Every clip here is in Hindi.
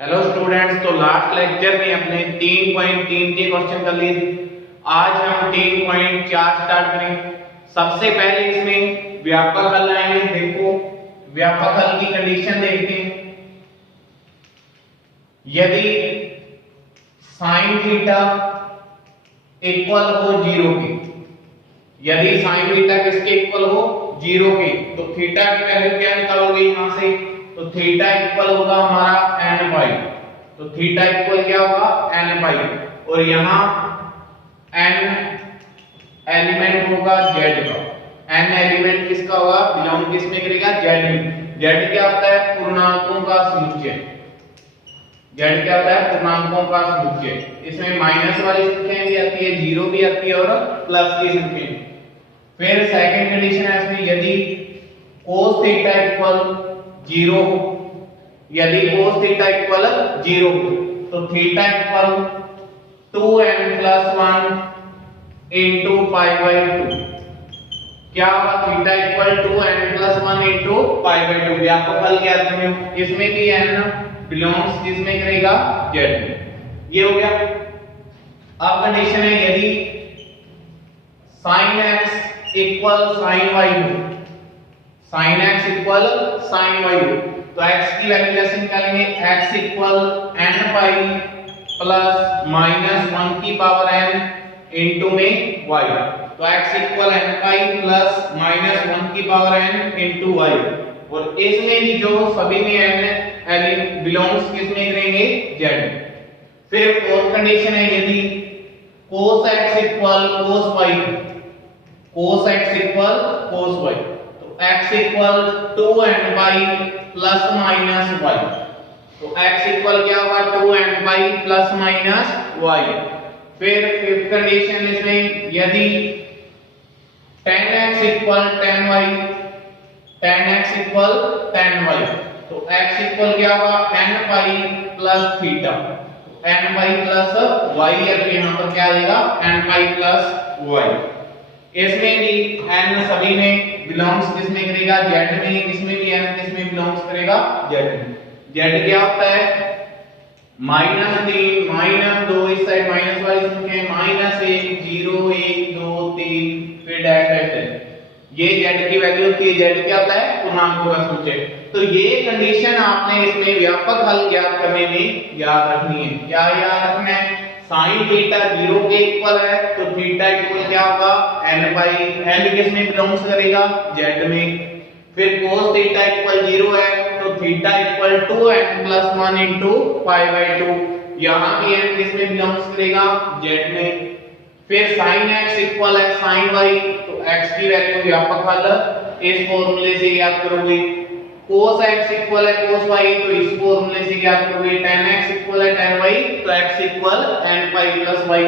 हेलो स्टूडेंट्स, तो लास्ट लेक्चर में अपने 3.3 के क्वेश्चन कर लिए थे। आज हम 3.4 स्टार्ट करेंगे। सबसे पहले इसमें व्यापक हल आएंगे। देखो व्यापक हल की कंडीशन देखते हैं। यदि साइन थीटा इक्वल हो 0 के, यदि साइन थीटा किसके इक्वल हो 0 के, तो थीटा की वैल्यू क्या निकालोगे यहां से? तो थीटा इक्वल होगा हमारा n पाई। तो थीटा इक्वल क्या होगा n पाई, और यहां n एलिमेंट होगा z का। n एलिमेंट किसका होगा? बिलोंग किस में करेगा? z में। z क्या होता है? पूर्णांकों का समुच्चय। z क्या होता है? पूर्णांकों का समुच्चय। इसमें माइनस वाली संख्याएं भी आती है, जीरो भी आती है, और प्लस की संख्याएं। फिर सेकंड कंडीशन है इसमें, यदि cos थीटा इक्वल 0 हो, यदि cos थीटा इक्वल 0 हो, तो theta equal 2n plus 1 into pi by 2। क्या होगा? Theta equal 2n plus 1 into pi by 2। व्यापक हल क्या करने हो, इसमें भी n बिलोंग्स किसमें करेगा? z में। ये हो गया। अब कंडीशन है, यदि sin x equal sin y हो, sin x equal sin y हो, तो x की वैल्यू कैसे निकालेंगे? x equal n pi plus minus 1 की पावर n इंटू में y। तो x equal n pi plus minus 1 की पावर n इंटू y। और इसमें भी जो सभी में n बिलोंग्स किसमें करेंगे? z। फिर फोर्थ कंडीशन है, यदि cos x equal cos y, cos x equal cos y, तो x equal 2n pi plus minus y। तो x इक्वल क्या होगा? 2n pi plus minus y। फिर फिफ्थ कंडीशन इसमें, यदि tan x equal tan y, tan x equal tan y, तो x इक्वल क्या होगा? n pi plus theta. n pi plus y है, तो यहां पर क्या आएगा? n pi plus y। इसमें भी n सभी में बिलोंग्स किसमें करेगा? z में। इसमें भी n किसमें बिलोंग्स करेगा? z में। z क्या होता है? -3 -2, इस साइड माइनस वाली संख्या -1 0 1 2 3, फिर डैश डैश। ये z की वैल्यू होती है। z क्या होता है? पूर्णांकों का समुच्चय। तो ये कंडीशन आपने इसमें व्यापक हल ज्ञात करने में याद रखनी है। क्या याद रखना है? साइन थीटा 0 के इक्वल है, तो थीटा इक्वल क्या होगा? n पाई। n किस में बिलोंग्स करेगा? z में। फिर cos थीटा इक्वल 0 है, तो theta equal 2n plus 1 into pi by 2। यहां भी n किस में बिलोंग्स करेगा? z में। फिर sin x इक्वल है sin y, तो x की वैल्यू व्यापक हल इस फॉर्मूले से याद करोगे। cos x इक्वल है cos y, तो इस फॉर्मूले से याद करोगे। tan x इक्वल है tan y, तो x equal n pi plus y।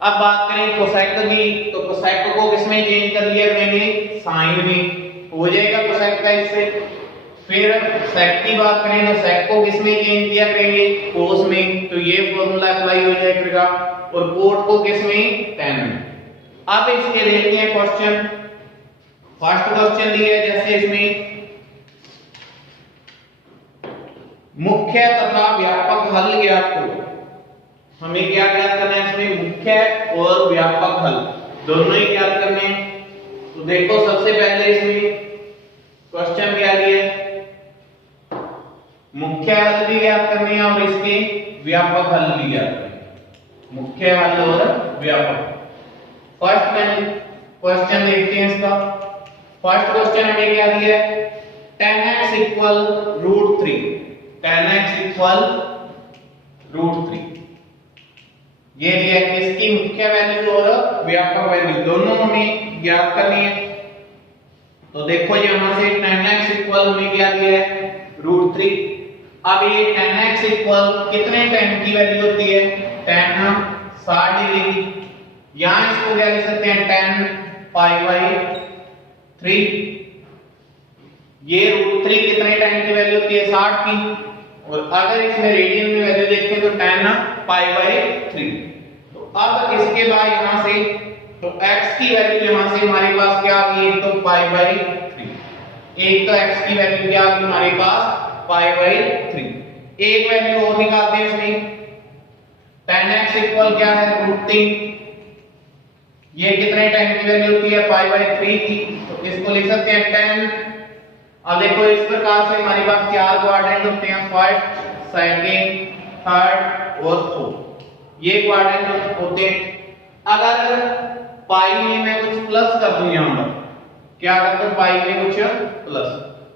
अब बात करें कोसेक की, तो कोसेक को किसमें चेंज कर लिया मैंने? साइन में। हो जाएगा कोसेक का इससे। फिर सेक की बात करें, तो सेक को किसमें चेंज किया करेंगे? कोस में। तो ये फॉर्मूला अप्लाई हो जाएगा। और कोट को किसमें? tan में। अब इसके देखते हैं क्वेश्चन। फर्स्ट क्वेश्चन दिया है, जैसे इसमें मुख्य तथा व्यापक हल ज्ञात करो। हमें क्या ज्ञात करना है इसमें? मुख्य और व्यापक हल दोनों ही ज्ञात करने हैं। तो देखो सबसे पहले इसमें क्वेश्चन क्या दिया है? मुख्य हल भी ज्ञात करने हैं और इसके व्यापक हल भी ज्ञात करने हैं। मुख्य हल और व्यापक। फर्स्ट क्वेश्चन देखते हैं इसका। फर्स्ट क्वेश्चन हमें क्या दिया है? tan x equal √3। tan x equal √3 ये दिया है। इसकी मुख्य वैल्यू और व्यापक वैल्यू दोनों हमें ज्ञात करनी है। तो देखो यहां से tan x इक्वल हमें क्या दिया है? √3। अब ये tan x इक्वल कितने tan की वैल्यू होती है? tan 60 degree. यहां इसको क्या लिख सकते हैं? tan pi by 3। ये √3 कितने tan की वैल्यू होती है? 60 की। और अगर इसमें रेडियन में वैल्यू देखें तो tan पाई बाई 3। तो अब इसके बाद यहां से तो x की वैल्यू यहां से हमारे पास क्या आ गई? तो पाई बाई 3। एक तो x की वैल्यू क्या आ गई हमारे पास? Pi by 3। एक वैल्यू और निकालते हैं इसमें। tan x इक्वल क्या है √3। ये कितने टाइम की वैल्यू होती है π/3 की, तो इसको लिख सकते हैं tan। अब देखो इस प्रकार से हमारे पास चार क्वाड्रेंट होते हैं, फर्स्ट, सेकंड, थर्ड और फोर्थ, ये क्वाड्रेंट होते हैं। अगर पाई में मैं कुछ प्लस कर दूं, यहां पर क्या कर दूं, पाई में कुछ प्लस,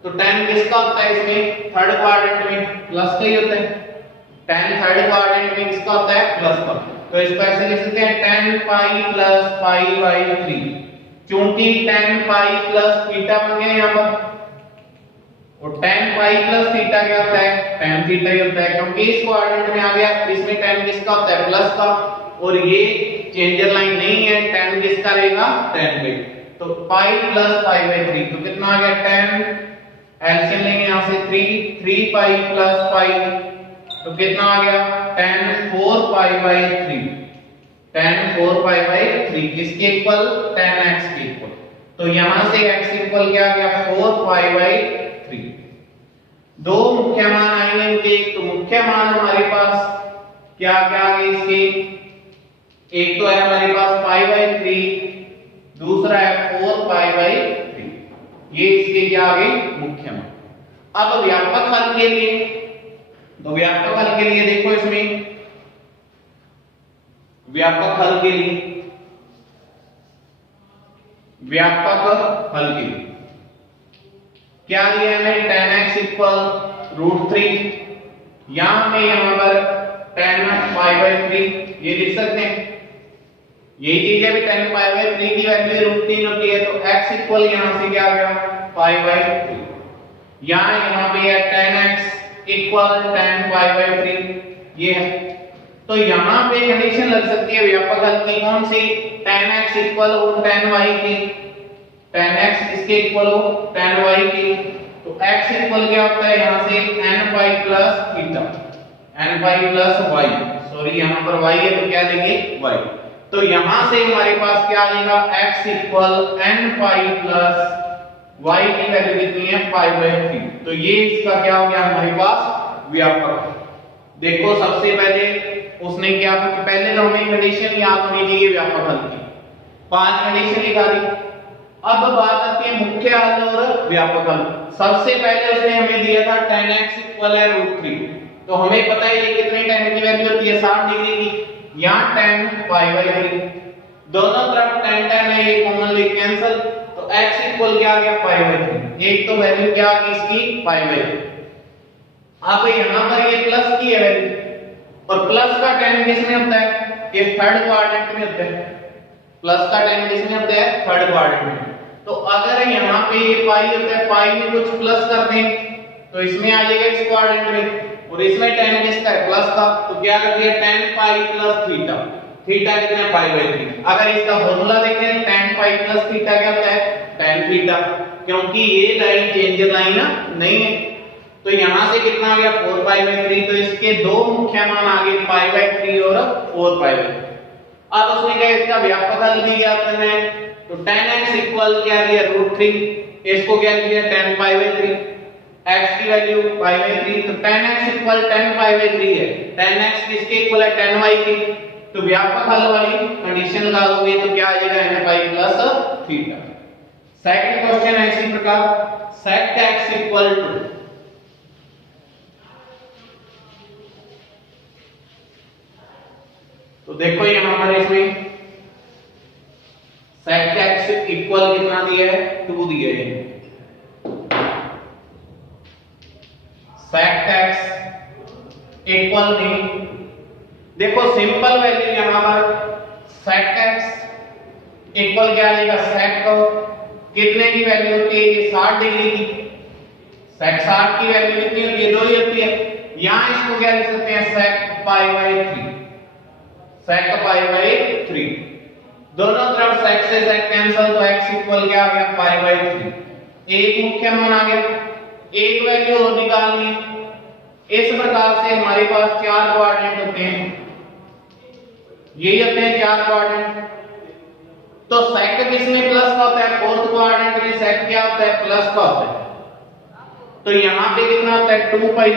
तो tan किसका होता है इसमें, थर्ड क्वाड्रेंट में प्लस का ही होता है। tan थर्ड क्वाड्रेंट में किसका होता है, प्लस का। तो इसको ऐसे लिख सकते हैं tan पाई प्लस π/3, क्योंकि tan पाई प्लस थीटा बन गया यहां पर, और tan पाई प्लस थीटा क्या होता है, tan थीटा ही होता है, क्योंकि इस क्वाड्रेंट में आ गया। इसमें tan किसका होता है, प्लस का, और ये चेंजर लाइन नहीं है, tan किसका रहेगा, tan पे। तो पाई प्लस π/3, तो कितना आ गया tan, एलसीएम लेंगे यहां से 3 पाई प्लस पाई, तो कितना आ गया tan 4π/3, tan 4π/3 किसके इक्वल, tan x के इक्वल। तो यहां से x इक्वल क्या आ गया 4π/3। दो मुख्य मान आएंगे इनके, तो मुख्य मान हमारे पास क्या क्या आ गए इसके, एक तो है हमारे पास π/3, दूसरा है 4π/3, ये इसके क्या आ गए मुख्य मान। अब व्यापक हल के लिए, तो व्यापक हल के लिए देखो इसमें, व्यापक हल के लिए, व्यापक हल के लिए क्या दिया है हमें, tan x इक्वल √3, यहां में यहां पर tan π/3 ये लिख सकते हैं। यही चीज है भी tan π/3 की वैल्यू √3 होती है, तो x इक्वल यहां से क्या आ गया π/3, यहां पे है tan x इक्वल tan π/3, ये है। तो यहां पे कंडीशन लग सकती है व्यापक हल की, कौन सी, tan x इक्वल हो tan y की, tan x इसके इक्वल हो tan y की, तो x इक्वल क्या होता है यहां से n pi plus theta, n pi plus y, sorry यहां पर y है तो क्या लेंगे y। तो यहां से हमारे पास क्या आ जाएगा, x equal n pi plus y की वैल्यू कितनी है π/3, तो ये इसका क्या हो गया हमारे पास व्यापक। देखो सबसे पहले उसने क्या, पहले तो हमें कंडीशन याद होनी चाहिए व्यापक हल की, 5 कंडीशन लिखा दी। अब बात आती है मुख्य हल और व्यापक हल। सबसे पहले उसने हमें दिया था tan x इक्वल है √3, तो हमें पता है ये कितने टाइम की वैल्यू होती है 60 डिग्री की, यहां tan π/3, दोनों तरफ tan है, ये कॉमन ले कैंसिल, तो x इक्वल क्या आ गया π/3, एक तो वैल्यू क्या आ गई इसकी π/3। अब यहां पर ये प्लस की है वैल्यू, और प्लस का tan किसमें होता है, ये थर्ड क्वाड्रेंट में होता है, प्लस का tan किसमें होता है, थर्ड क्वाड्रेंट में। तो अगर यहाँ पे ये पाई होता है, पाई में कुछ प्लस कर दें तो इसमें आ जाएगा इस क्वाड्रेंट में, और इसमें tan किसका है, प्लस का, तो क्या कर दिया tan pi plus theta, theta कितना है π/3। अगर इसका फॉर्मूला देखें tan पाई प्लस थीटा क्या होता है, tan थीटा, क्योंकि ये लाइन चेंजर लाइन नहीं है, तो यहां से कितना आ गया 4π/3, तो इसके दो मुख्य मान आ गए π/3 और 4π/3। अब उसने कहा इसका व्यापक हल भी ज्ञात करना है, तो tan x इक्वल क्या दिया √3, इसको क्या दिया tan π/3, x की वैल्यू π/3, तो tan x इक्वल tan π/3 है, tan x किसके इक्वल है, tan y के। तो व्यापक हल वाली कंडीशन लगा दोगे तो क्या आ जाएगा n pi plus theta. Second question है इसी प्रकार, sec x इक्वल टू, तो देखो यहां पर इसमें sec x इक्वल कितना दिया है, 2 दिया है। sec x इक्वल नहीं, देखो सिंपल वैल्यू यहां पर sec x इक्वल क्या आएगा, sec को कितने की वैल्यू होती है, ये 60 डिग्री की, sec 60 की वैल्यू कितनी होती है, 2 ही होती है। यहां इसको क्या लिख सकते हैं sec π/3, sec π/3, दोनों तरफ sec से sec कैंसिल, तो x इक्वल क्या आ गया π/3, एक मुख्य मान आ गया, एक वैल्यू और निकालनी है। इस प्रकार से हमारे पास 4 क्वाड्रेंट होते हैं, यही होते हैं 4 क्वाड्रेंट। तो sec किसमें प्लस का होता है, फोर्थ क्वाड्रेंट में sec क्या होता है, प्लस का होता है। तो यहां पे कितना होता है 2 पाई,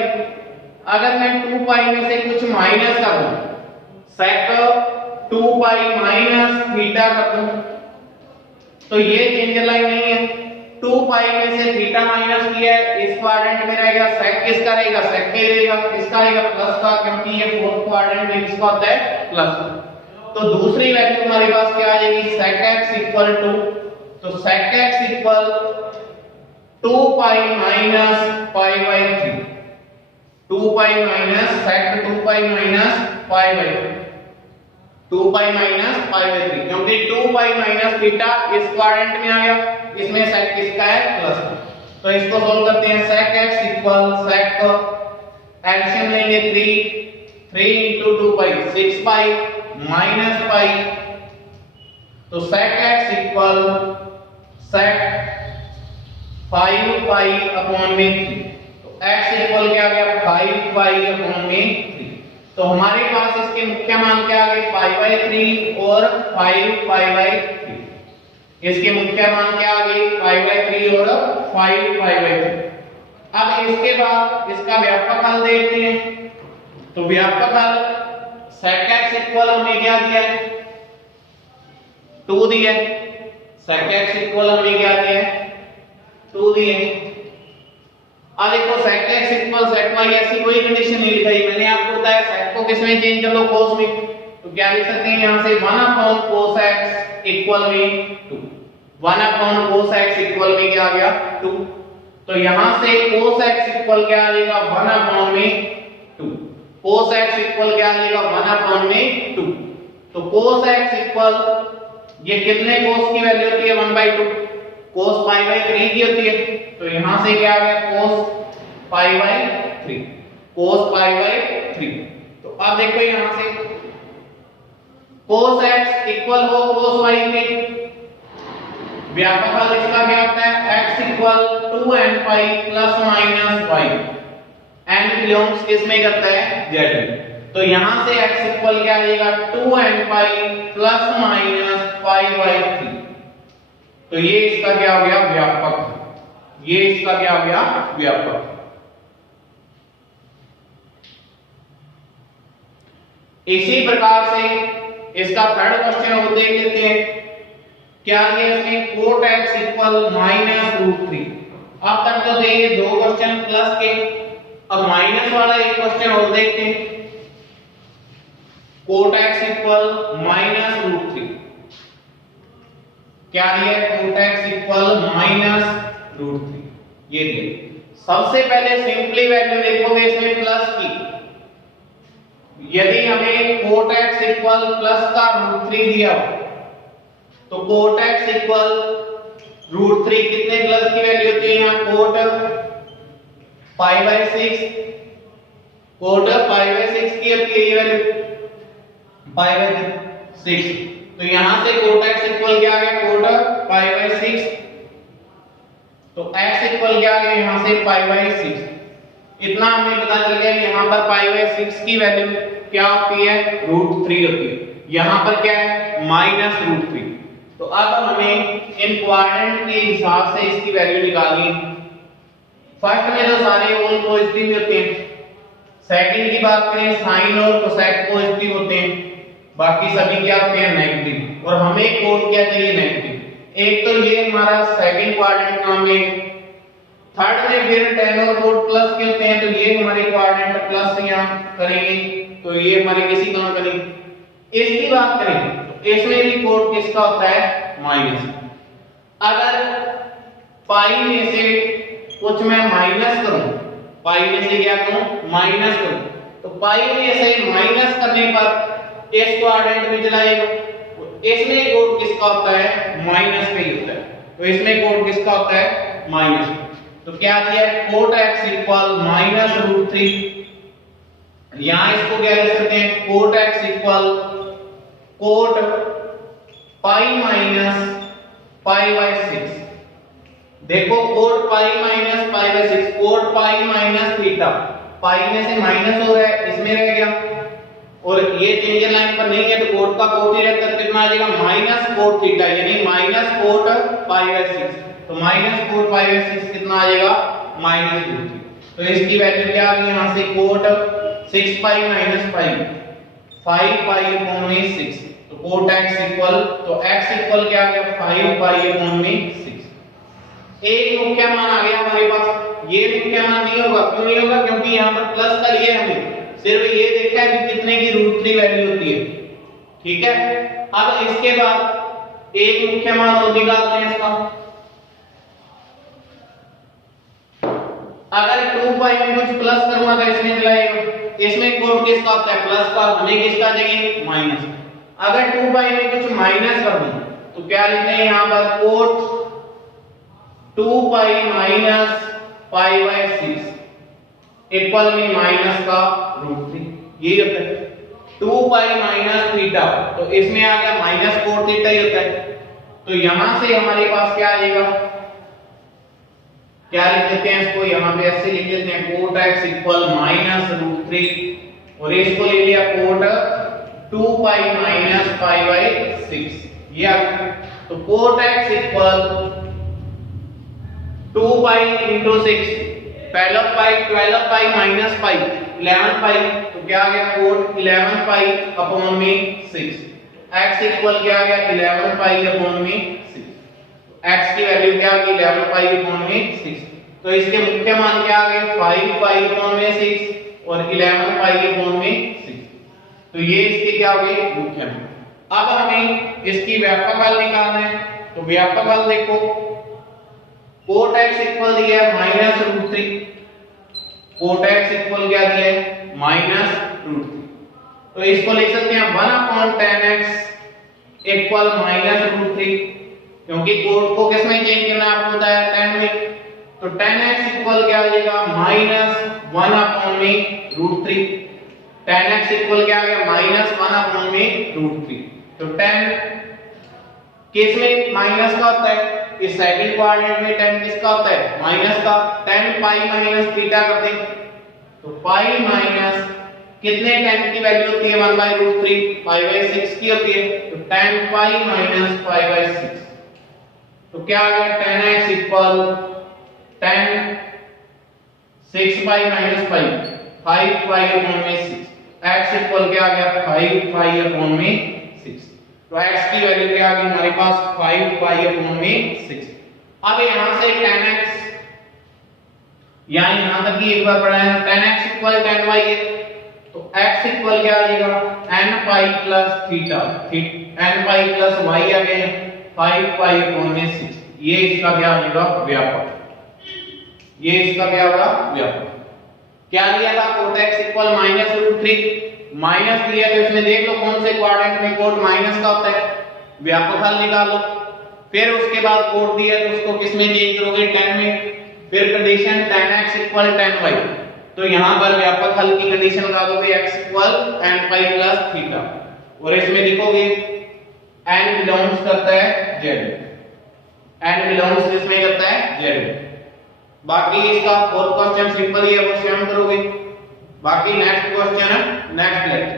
अगर मैं 2 पाई में से कुछ माइनस कर दूं, sec 2 पाई माइनस थीटा कर दूं, तो ये चेंजर लाइन नहीं है। 2 पाई में से थीटा माइनस किया है, इस क्वाड्रेंट में रहेगा sec किसका रहेगा, sec का ही रहेगा, किसका रहेगा प्लस का, क्योंकि ये फोर्थ क्वाड्रेंट में किसका होता है प्लस। तो दूसरी वैल्यू हमारे पास क्या आ जाएगी, sec x इक्वल टू, तो sec x equal 2 pi minus pi bye 3, 2 pi minus sec 2 pi minus pi bye 2 pi minus pi bye 3, क्योंकि 2 पाई माइनस थीटा इस क्वाड्रेंट में आ गया, इसमें sec किसका है प्लस। तो इसको सोल्व करते हैं, sec x equal sec LCM लेंगे 3 into 2 पाई 6 पाई माइनस पाई, तो sec x equal sec 5 pi upon में 3, तो x इक्वल क्या आ गया 5 पाई अपॉन में 3। तो हमारे पास इसके मुख्य मान क्या आ गए, पाई बाय 3 और 5 पाई बाय 3। इसके मुख्य मान क्या आ गए, पाई बाय 3 और 5 पाई बाय 3। अब इसके बाद इसका व्यापक हल देखते हैं। तो व्यापक हल sec x इक्वल हमें क्या दिया है, 2 दिया है, sec x इक्वल हमें क्या दिया है 2 दिया है। अब देखो sec x equal sec y, ऐसी कोई कंडीशन नहीं लिखाई, मैंने आपको बताया sec को किस में चेंज कर लो, cos में, तो क्या लिख सकते हैं यहां से 1 अपॉन cos x इक्वल में 2, 1 अपॉन cos x इक्वल में क्या आ गया 2, तो यहां से cos x इक्वल क्या आ जाएगा 1 अपॉन में 2, cos x इक्वल क्या आ जाएगा 1 अपॉन में 2, तो cos x इक्वल ये कितने cos की वैल्यू होती है 1/2, cos पाई बाय 3 की होती है, तो यहां से क्या आ गया cos pi by 3, cos pi by 3। तो अब देखो यहां से cos x इक्वल हो cos y के, व्यापक हल इसका क्या होता है, x equal 2n pi plus minus y, n belongs किसमें करता है z में, तो यहां से x इक्वल क्या आ जाएगा 2n pi plus minus pi bye 3। तो ये इसका क्या हो गया व्यापक, ये इसका क्या हो गया व्यापक। इसी प्रकार से इसका थर्ड क्वेश्चन और देख लेते हैं, क्या ये इसमें cot x equal minus root 3। अब तक तो थे ये 2 क्वेश्चन प्लस के, अब माइनस वाला एक क्वेश्चन और देखते हैं, cot x equal minus root 3, क्या दिया है cot x equal minus root 3, ये दिया। सबसे पहले सिंपली वैल्यू देखोगे इसमें प्लस की, यदि हमें cot x इक्वल प्लस का रूट 3 दिया हो, तो cot x इक्वल रूट 3 कितने प्लस की वैल्यू होती है, यहाँ cot pi by 6, cot pi by 6 की होती है ये वैल्यू पाई बाय 6, तो यहां से cot x इक्वल क्या आ गया cot पाई बाय 6, तो x इक्वल क्या आ गया यहां से पाई बाय 6। इतना हमें पता चल गया यहां पर पाई बाय 6 की वैल्यू क्या होती है रूट 3 होती है, यहां पर क्या है माइनस रूट 3। तो अब हमें इन क्वाड्रेंट के हिसाब से इसकी वैल्यू निकालनी है। फर्स्ट में तो सारे ओल पॉजिटिव होते हैं, सेकंड की बात करें साइन और कोसेक पॉजिटिव होते हैं, बाकी सभी क्या होते हैं नेगेटिव, और हमें कोड क्या चाहिए नेगेटिव। एक तो ये हमारा सेकंड क्वाड्रेंट काम में, थर्ड में फिर tan और कोड प्लस के होते हैं, तो ये हमारे क्वाड्रेंट प्लस यहां करेंगे, तो ये हमारे किसी कहां करेंगे। इसकी बात करें तो इसमें भी कोड किसका होता है माइनस। अगर पाई में से कुछ मैं माइनस करूं, पाई में से क्या करूं माइनस करूं, तो पाई में से माइनस करने पर इस क्वाड्रेंट में चला जाएगा, इसमें कोड किसका होता है माइनस पे ही होता है, तो इसमें कोड किसका होता है माइनस। तो क्या दिया है cot x equal minus root 3, यहां इसको क्या लिख सकते हैं cot x equal cot pi minus pi by 6। देखो cot pi minus pi by 6, cot pi minus theta, pi में से माइनस हो रहा है इसमें रह गया, और ये चेंजर लाइन पर नहीं है तो cot का cot ही रहकर कितना आ जाएगा माइनस cot थीटा, यानी माइनस cot पाई बाय 6, तो माइनस cot पाई बाय 6 कितना आ जाएगा -√3। तो इसकी वैल्यू क्या आ गई यहां से cot 6 pi minus pi 5 pi upon में 6। तो कोट x इक्वल, तो x इक्वल क्या आ गया 5 पाई अपॉन में 6। एक मुख्य मान आ गया हमारे पास। ये मुख्य मान नहीं होगा, क्यों नहीं होगा? क्योंकि यहां पर प्लस का लिए हमें सिर्फ ये देखा है कि कितने की √3 वैल्यू होती है। ठीक है, अब इसके बाद एक मुख्य मान और निकालते हैं इसका। अगर 2 पाई में कुछ प्लस करूंगा तो इसमें मिलाएगा, इसमें कोट किसका होता है प्लस का, हमें किसका चाहिए माइनस। अगर 2 पाई में कुछ माइनस कर दूं तो क्या लिखते हैं यहां पर cot 2 pi minus pi by 6 equal में माइनस का √3। ये होता है 2 पाई माइनस थीटा, तो इसमें आ गया माइनस कोट थीटा ही होता है। तो यहां से हमारे पास क्या आएगा, क्या लिख देते हैं इसको, यहां पे ऐसे लिख देते हैं कोट x इक्वल माइनस √3 और इसको ले लिया cot 2 pi minus pi by 6। ये आ गया। तो cot x equal 2 pi into 6 12 pi minus pi 11 pi, तो क्या आ गया कोट 11 पाई अपॉन में 6। x इक्वल क्या आ गया 11 पाई अपॉन में 6। x की वैल्यू क्या आ गई 11 पाई अपॉन में 6। तो इसके मुख्य मान क्या आ गए 5 पाई अपॉन में 6 और 11 पाई अपॉन में 6। तो ये इसके क्या हो गए मुख्य मान। अब हमें इसकी व्यापक हल निकालना है। तो व्यापक हल देखो, कोट x इक्वल दिया है -√3, कोट x इक्वल क्या दिया है -√3। तो इसको लिख सकते हैं 1/10x इक्वल -√3, क्योंकि कोट को किस में चेंज करना है आपको बताया 10 में। तो 10x इक्वल क्या हो जाएगा -1/√3। 10x इक्वल क्या आ गया -1/√3। तो 10 किस में माइनस का होता है, इस सेकंड कोऑर्डिनेट में 10 किसका होता है माइनस का। 10 पाई माइनस थीटा कर दें तो पाई माइनस कितने 10 की वैल्यू होती है 1/√3 5/6 की होती है। तो 10 पाई माइनस 5/6। तो क्या आ गया 10x equal 10 6 pi minus pi 5 pi upon में 6। x इक्वल क्या आ गया 5 पाई अपॉन में 6। तो x की वैल्यू क्या आ गई हमारे पास 5 पाई अपॉन में 6। अब यहां से 10x यहां तक की एक बार पढ़ा है 10x इक्वल 10y है। तो x इक्वल क्या आ जाएगा n pi plus theta, n pi plus y आ गया 5 पाई अपॉन में 6। ये इसका क्या हो जाएगा व्यापक। ये इसका क्या होगा व्यापक। क्या लिया था कोट x इक्वल -√3 माइनस लिया, तो इसमें देख लो कौन से क्वाड्रेंट में कोट माइनस का होता है, व्यापक हल निकालो। फिर उसके बाद कोट दिया तो उसको किस में चेंज करोगे 10 में। फिर कंडीशन 10x इक्वल 10y, तो यहां पर व्यापक हल की कंडीशन लगा दोगे x equal n pi plus theta और इसमें लिखोगे n बिलोंग्स करता है z, n बिलोंग्स किसमें करता है z। बाकी इसका फोर्थ क्वेश्चन सिंपल ही है, वो स्वयं करोगे। बाकी नेक्स्ट क्वेश्चन है नेक्स्ट लेक्चर।